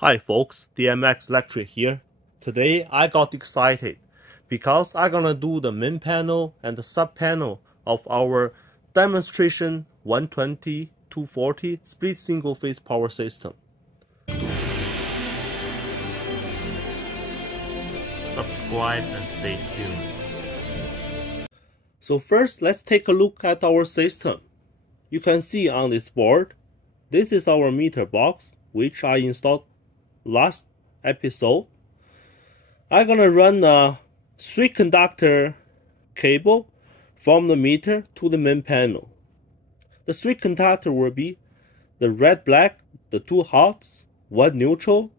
Hi folks, DMX Electric here. Today I got excited because I'm gonna do the main panel and the sub panel of our demonstration 120/240 split single phase power system. Subscribe and stay tuned. So first let's take a look at our system. You can see on this board, this is our meter box which I installed last episode. I'm gonna run a 3 conductor cable from the meter to the main panel. The 3 conductor will be the red, black, the 2 hots, 1 neutral,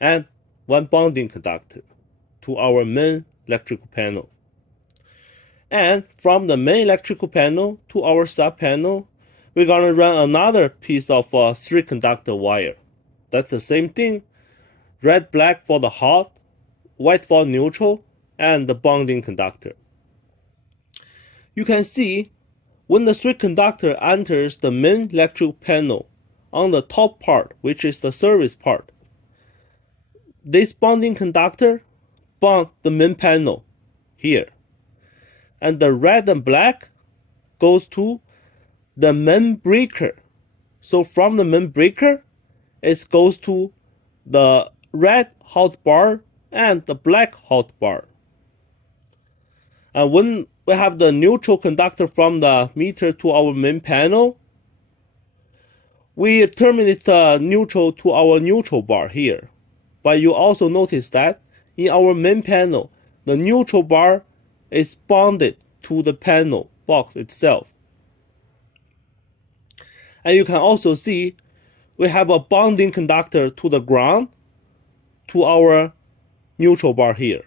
and 1 bonding conductor to our main electrical panel. And from the main electrical panel to our sub panel, we're gonna run another piece of 3 conductor wire. That's the same thing. Red, black for the hot, white for neutral, and the bonding conductor. You can see when the 3 conductor enters the main electrical panel on the top part, which is the service part, this bonding conductor bond the main panel here. And the red and black goes to the main breaker. So from the main breaker, it goes to the red hot bar and the black hot bar. And when we have the neutral conductor from the meter to our main panel, we terminate the neutral to our neutral bar here. But you also notice that in our main panel, the neutral bar is bonded to the panel box itself. And you can also see we have a bonding conductor to the ground to our neutral bar here.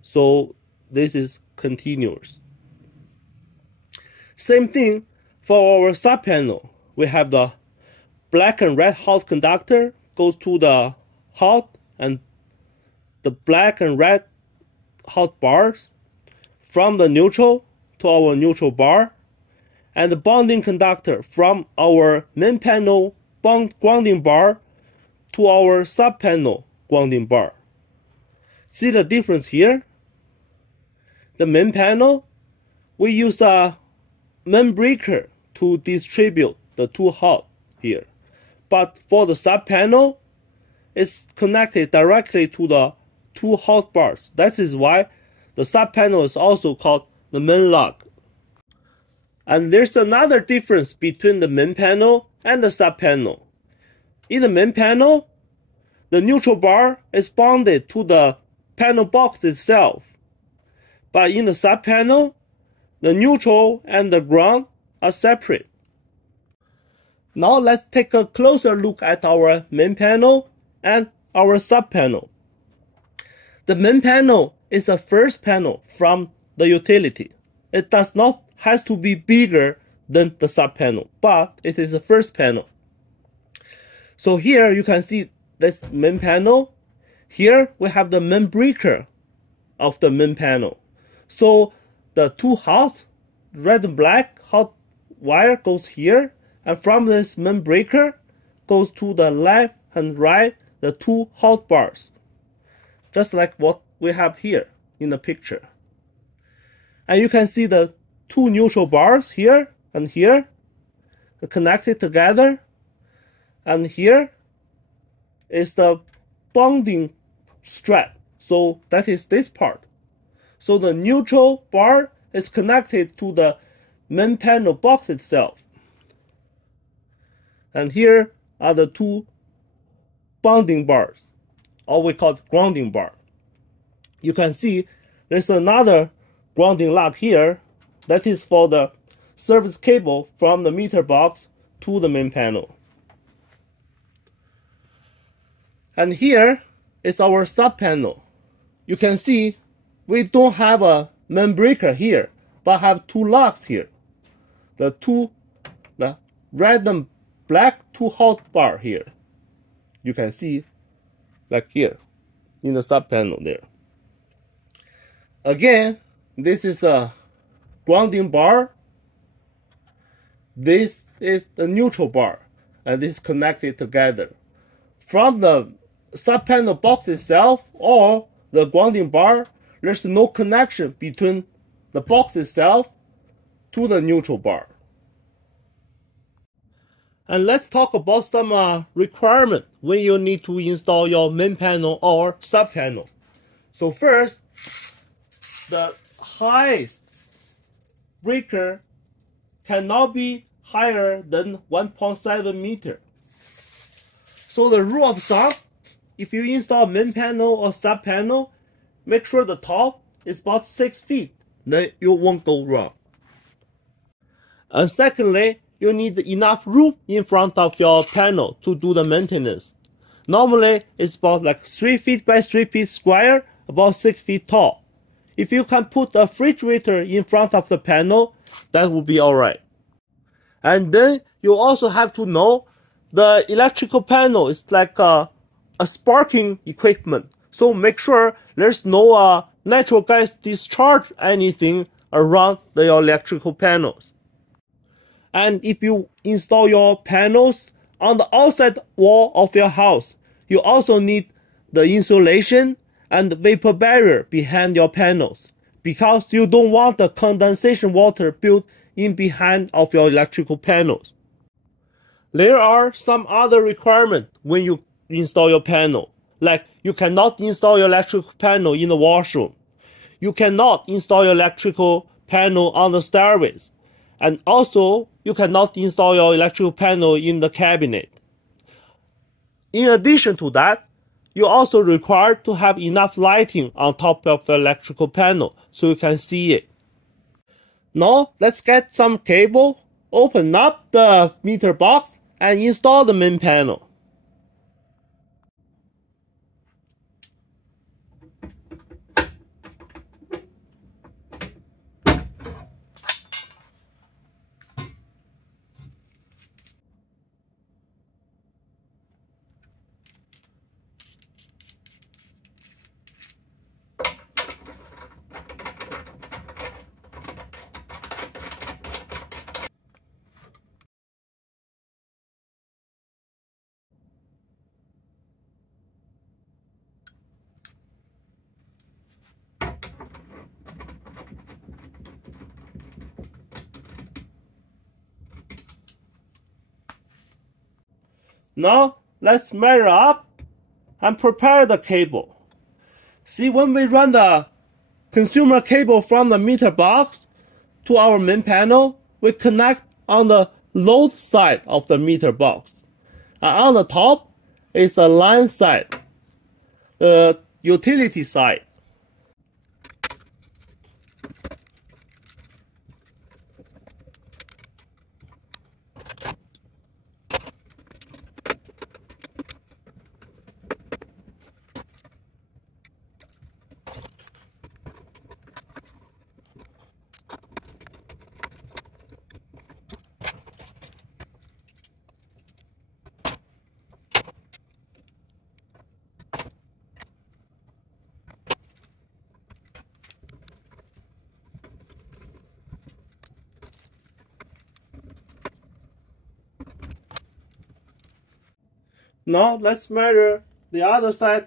So this is continuous. Same thing for our sub panel. We have the black and red hot conductor goes to the hot, and the black and red hot bars from the neutral to our neutral bar, and the bonding conductor from our main panel grounding bar to our sub panel grounding bar. See the difference here? The main panel, we use a main breaker to distribute the 2 hot here. But for the sub panel, it's connected directly to the 2 hot bars. That is why the sub panel is also called the main lug. And there's another difference between the main panel and the sub panel. In the main panel, the neutral bar is bonded to the panel box itself. But in the sub panel, the neutral and the ground are separate. Now let's take a closer look at our main panel and our sub panel. The main panel is the first panel from the utility. It does not has to be bigger than the sub panel, but it is the first panel. So here you can see this main panel. Here we have the main breaker of the main panel. So the 2 hot, red and black hot wire goes here, and from this main breaker goes to the left and right, the 2 hot bars. Just like what we have here in the picture. And you can see the 2 neutral bars here and here connected together, and here is the bonding strap. So that is this part. So the neutral bar is connected to the main panel box itself. And here are the 2 bonding bars, or we call it grounding bar. You can see there's another grounding lug here. That is for the service cable from the meter box to the main panel. And here is our sub panel. You can see we don't have a main breaker here, but have 2 lugs here. The red and black 2 hot bar here. You can see like here in the sub panel there. Again, this is the grounding bar. This is the neutral bar, and this is connected together. From the sub panel box itself or the grounding bar, there's no connection between the box itself to the neutral bar. And let's talk about some requirement when you need to install your main panel or sub panel. So first, the highest breaker cannot be higher than 1.7 meter. So the rule of thumb, if you install main panel or sub panel, make sure the top is about 6 feet, then you won't go wrong. And secondly, you need enough room in front of your panel to do the maintenance. Normally, it's about like 3 feet by 3 feet square, about 6 feet tall. If you can put a refrigerator in front of the panel, that would be alright. And then you also have to know the electrical panel is like a sparking equipment. So make sure there's no natural gas discharge anything around your electrical panels. And if you install your panels on the outside wall of your house, you also need the insulation and vapor barrier behind your panels, because you don't want the condensation water built in behind of your electrical panels. There are some other requirements when you install your panel, like you cannot install your electrical panel in the washroom. You cannot install your electrical panel on the stairways. And also, you cannot install your electrical panel in the cabinet. In addition to that, you also required to have enough lighting on top of the electrical panel so you can see it. Now, let's get some cable, open up the meter box, and install the main panel. Now, let's measure up and prepare the cable. See, when we run the consumer cable from the meter box to our main panel, we connect on the load side of the meter box. And on the top is the line side, the utility side. Now let's measure the other side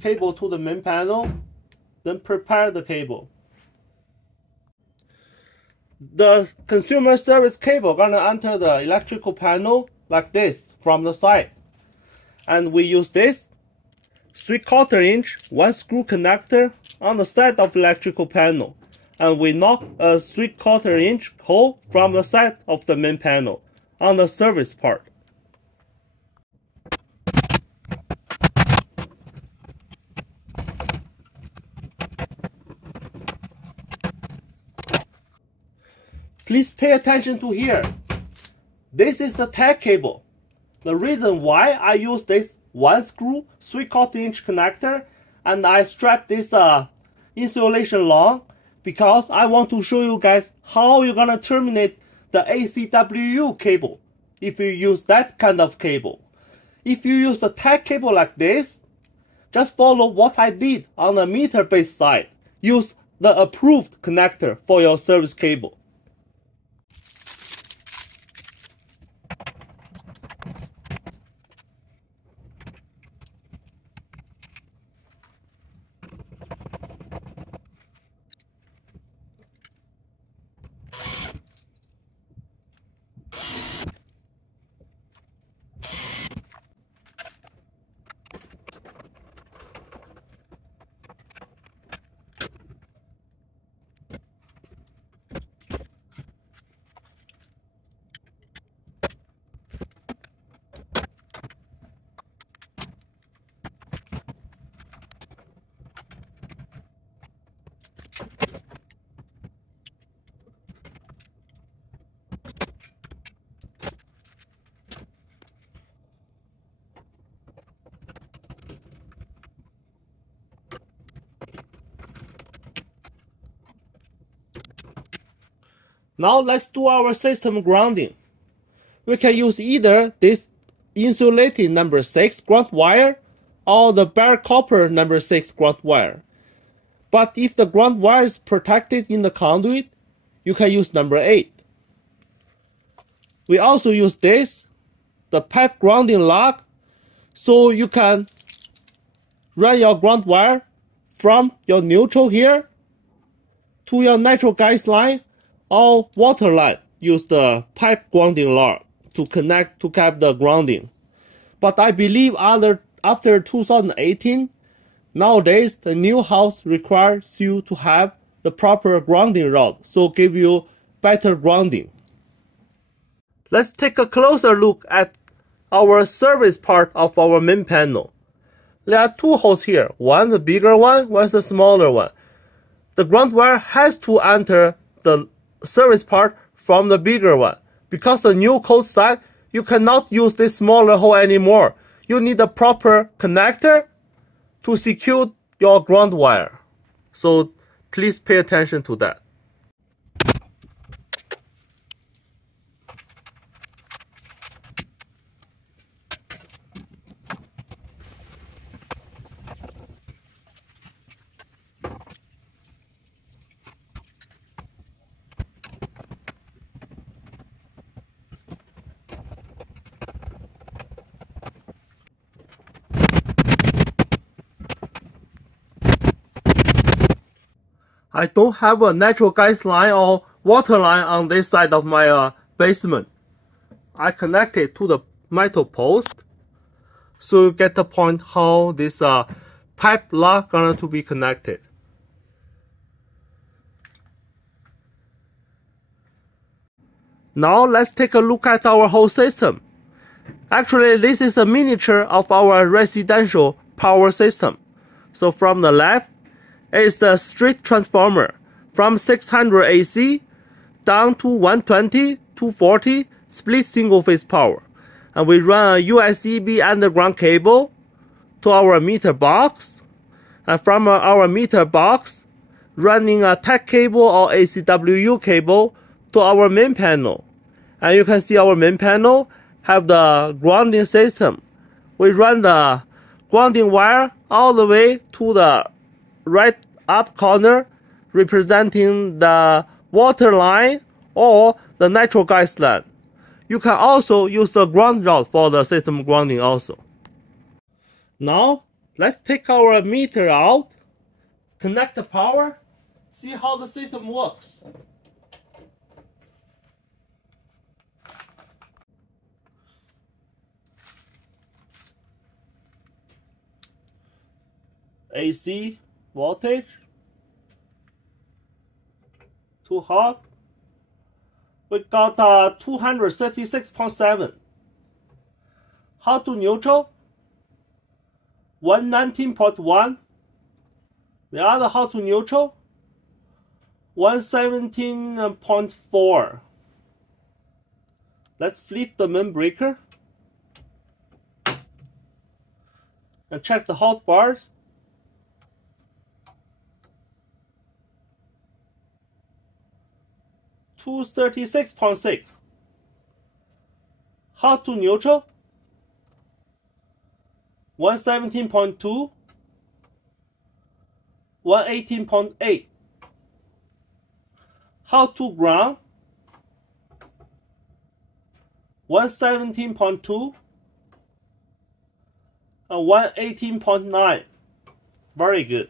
cable to the main panel, then prepare the cable. The consumer service cable gonna enter the electrical panel like this from the side. And we use this 3/4 inch 1 screw connector on the side of the electrical panel. And we knock a 3/4 inch hole from the side of the main panel on the service part. Please pay attention to here. This is the tag cable. The reason why I use this 1 screw 3/4 inch connector and I strap this insulation along, because I want to show you guys how you're gonna terminate the ACWU cable if you use that kind of cable. If you use the tag cable like this, just follow what I did on the meter base side. Use the approved connector for your service cable. Now let's do our system grounding. We can use either this insulated number 6 ground wire or the bare copper number 6 ground wire. But if the ground wire is protected in the conduit, you can use number 8. We also use this, the pipe grounding lock, so you can run your ground wire from your neutral here to your natural gas line or water line. Use the pipe grounding lock to connect to cap the grounding. But I believe after 2018, nowadays the new house requires you to have the proper grounding rod, so give you better grounding. Let's take a closer look at our service part of our main panel. There are two holes here, one the bigger one, one the smaller one. The ground wire has to enter the service part from the bigger one. Because the new code side, you cannot use this smaller hole anymore. You need a proper connector to secure your ground wire. So please pay attention to that. I don't have a natural gas line or water line on this side of my basement. I connect it to the metal post, so you get the point how this pipe lock going to be connected. Now let's take a look at our whole system. Actually, this is a miniature of our residential power system. So from the left is the straight transformer from 600 AC down to 120, 240 split single phase power. And we run a USB underground cable to our meter box. And from our meter box, running a tech cable or ACWU cable to our main panel. And you can see our main panel have the grounding system. We run the grounding wire all the way to the right up corner, representing the water line or the natural gas line. You can also use the ground rod for the system grounding also. Now let's take our meter out, connect the power, see how the system works. AC voltage, too hot. We got 236.7. Hot to neutral, 119.1. The other hot to neutral, 117.4. Let's flip the main breaker and check the hot bars. 236.6. Hot to neutral, 117.2, 118.8. Hot to ground, 117.2 and 118.9. Very good.